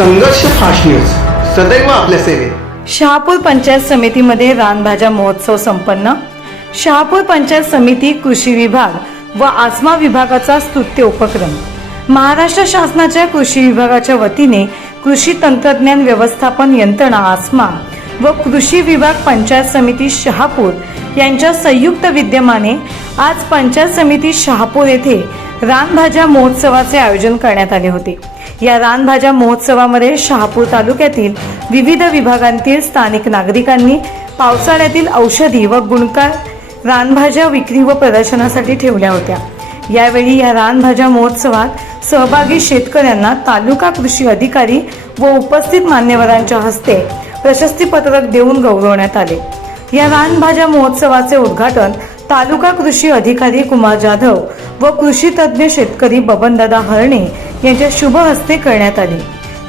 संघर्ष fast news सदैव आपल्या सेवेत. शहापूर पंचायत समितीमध्ये रानभाज्या महोत्सव संपन्न. शहापूर पंचायत समिती कृषी विभाग व आसमा विभागाचा स्तुत्य उपक्रम. महाराष्ट्र शासनाच्या कृषी विभागाच्या वतीने कृषी तंत्रज्ञान व्यवस्थापन यंत्रणा आसमा व कृषी विभाग पंचायत समिती शहापूर यांच्या संयुक्त विद्यमाने आज पंचायत समिती शहापूर येथे रानभाज्या महोत्सवाचे आयोजन करण्यात आले होते. या रानभाज्या महोत्सवामध्ये शहापूर तालुक्यातील विविध विभागांतील स्थानिक नागरिकांनी पावसाळ्यातील औषधी व गुणकार रानभाज्या विक्री व प्रदर्शनासाठी ठेवल्या होत्या. यावेळी या रानभाज्या महोत्सवात सहभागी शेतकऱ्यांना तालुका कृषी अधिकारी व उपस्थित मान्यवरांच्या हस्ते प्रशस्तीपत्रक देऊन गौरवण्यात आले. या रानभाज्या महोत्सवाचे उद्घाटन तालुका कृषी अधिकारी कुमार जाधव व कृषी तज्ज्ञ शेतकरी बबनदादा हरणे यांच्या शुभ हस्ते करण्यात आले.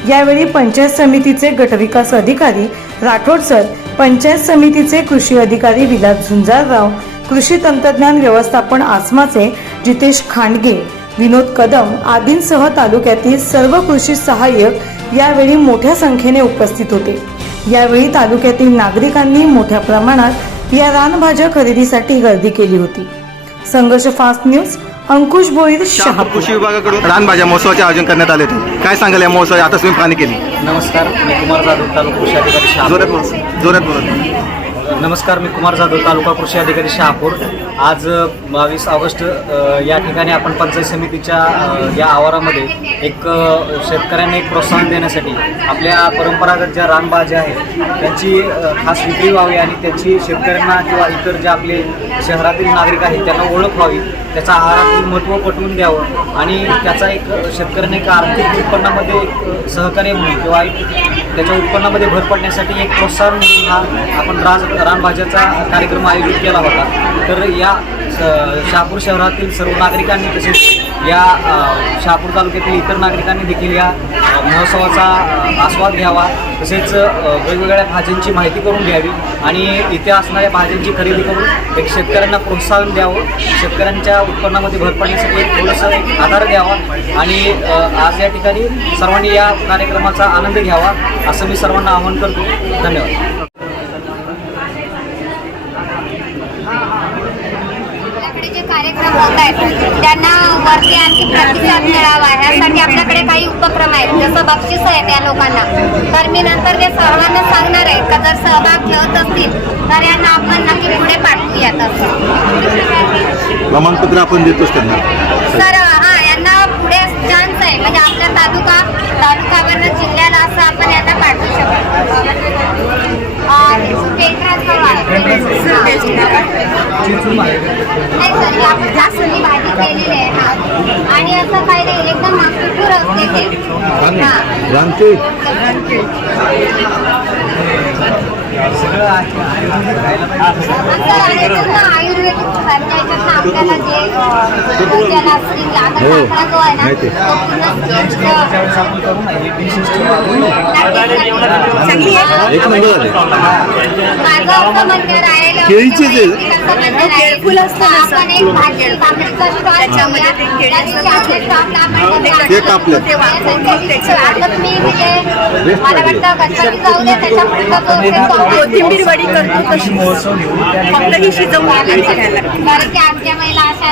यावेळी पंचायत समितीचे गटविकास अधिकारी राठोड सर पंचायत समितीचे कृषी अधिकारी विलास झुंजारराव कृषी तंत्रज्ञान व्यवस्थापन आसमाचे जितेश खांडगे विनोद कदम आदींसह तालुक्यातील सर्व कृषी सहाय्यक यावेळी मोठ्या संख्येने उपस्थित होते. यावेळी तालुक्यातील नागरिकांनी मोठ्या प्रमाणात या रानभाज्या खरेदीसाठी गर्दी केली होती. Sangharsh fast news Ankush Bhoir Shahapur Shahapur. कृषी विभागाकडून रानभाज्या महोत्सवाचे आयोजन करण्यात आले होते. काय सांगाल या महोत्सवाची? आता तुम्ही पाहणी केली. नमस्कार मी कुमार जाधव तालुका कृषी अधिकारी शहापूर. जोरात जोरात बोला. नमस्कार मी कुमार जाधव तालुका कृषी अधिकारी शहापूर. आज बावीस ऑगस्ट या ठिकाणी आपण पंचायत समितीच्या या आवारामध्ये एक शेतकऱ्यांना एक प्रोत्साहन देण्यासाठी आपल्या परंपरागत ज्या रानभाज्या आहेत त्यांची खास विक्री व्हावी आणि त्याची शेतकऱ्यांना किंवा इतर जे आपले शहरातील नागरिक आहेत त्यांना ओळख व्हावी त्याचा आहारातील महत्त्व पटवून द्यावं आणि त्याचा एक शेतकऱ्यांना एक आर्थिक उत्पन्नामध्ये एक सहकार्य म्हणून किंवा एक त्याच्या उत्पन्नामध्ये भर पडण्यासाठी एक प्रोत्साहन म्हणून हा आपण राज रानभाज्याचा कार्यक्रम आयोजित केला होता. तर या या शहापूर शहरातील सर्व नागरिकांनी तसेच या शहापूर तालुक्यातील इतर नागरिकांनी देखील या महोत्सवाचा आस्वाद घ्यावा. तसेच वेगवेगळ्या भाज्यांची माहिती करून घ्यावी आणि इथे असणाऱ्या भाज्यांची खरेदी करून एक शेतकऱ्यांना प्रोत्साहन द्यावं. शेतकऱ्यांच्या उत्पन्नामध्ये भर पडण्यासाठी एक थोडंसं एक आधार द्यावा आणि आज या ठिकाणी सर्वांनी या कार्यक्रमाचा आनंद घ्यावा असं मी सर्वांना आवाहन करतो. धन्यवाद आपल्याकडे जे कार्यक्रम होत आहेत त्यांना वरती आणखी प्रतिसाद मिळावा. यासाठी आपल्याकडे काही उपक्रम आहेत. जसं बक्षीस आहे त्या लोकांना. तर मी नंतर ते सर्वांना सांगणार आहे का जर सहभाग घेत असतील तर यांना आपण नक्की पुढे पाठवूयात असं. प्रमाणपत्र आपण देतोच त्यांना. सर हा यांना पुढे चान्स आहे. म्हणजे आपल्या तालुका तालुकावरनं जिल्ह्याला असं आपण यांना पाठवू शकतो. पेट्राचं नाही सर ही आपण जास्वंदी भाजी केलेली आहे हा आणि असं काही नाही एकदम नागपूर असते ते हा एक नंबर केळीचे जे- की ते कापलं. मला वाटतं कोथिंबीर वडी करतो तशी. फक्त ही शिजवून घ्यायला लागते. कारण की आमच्या महिला अशा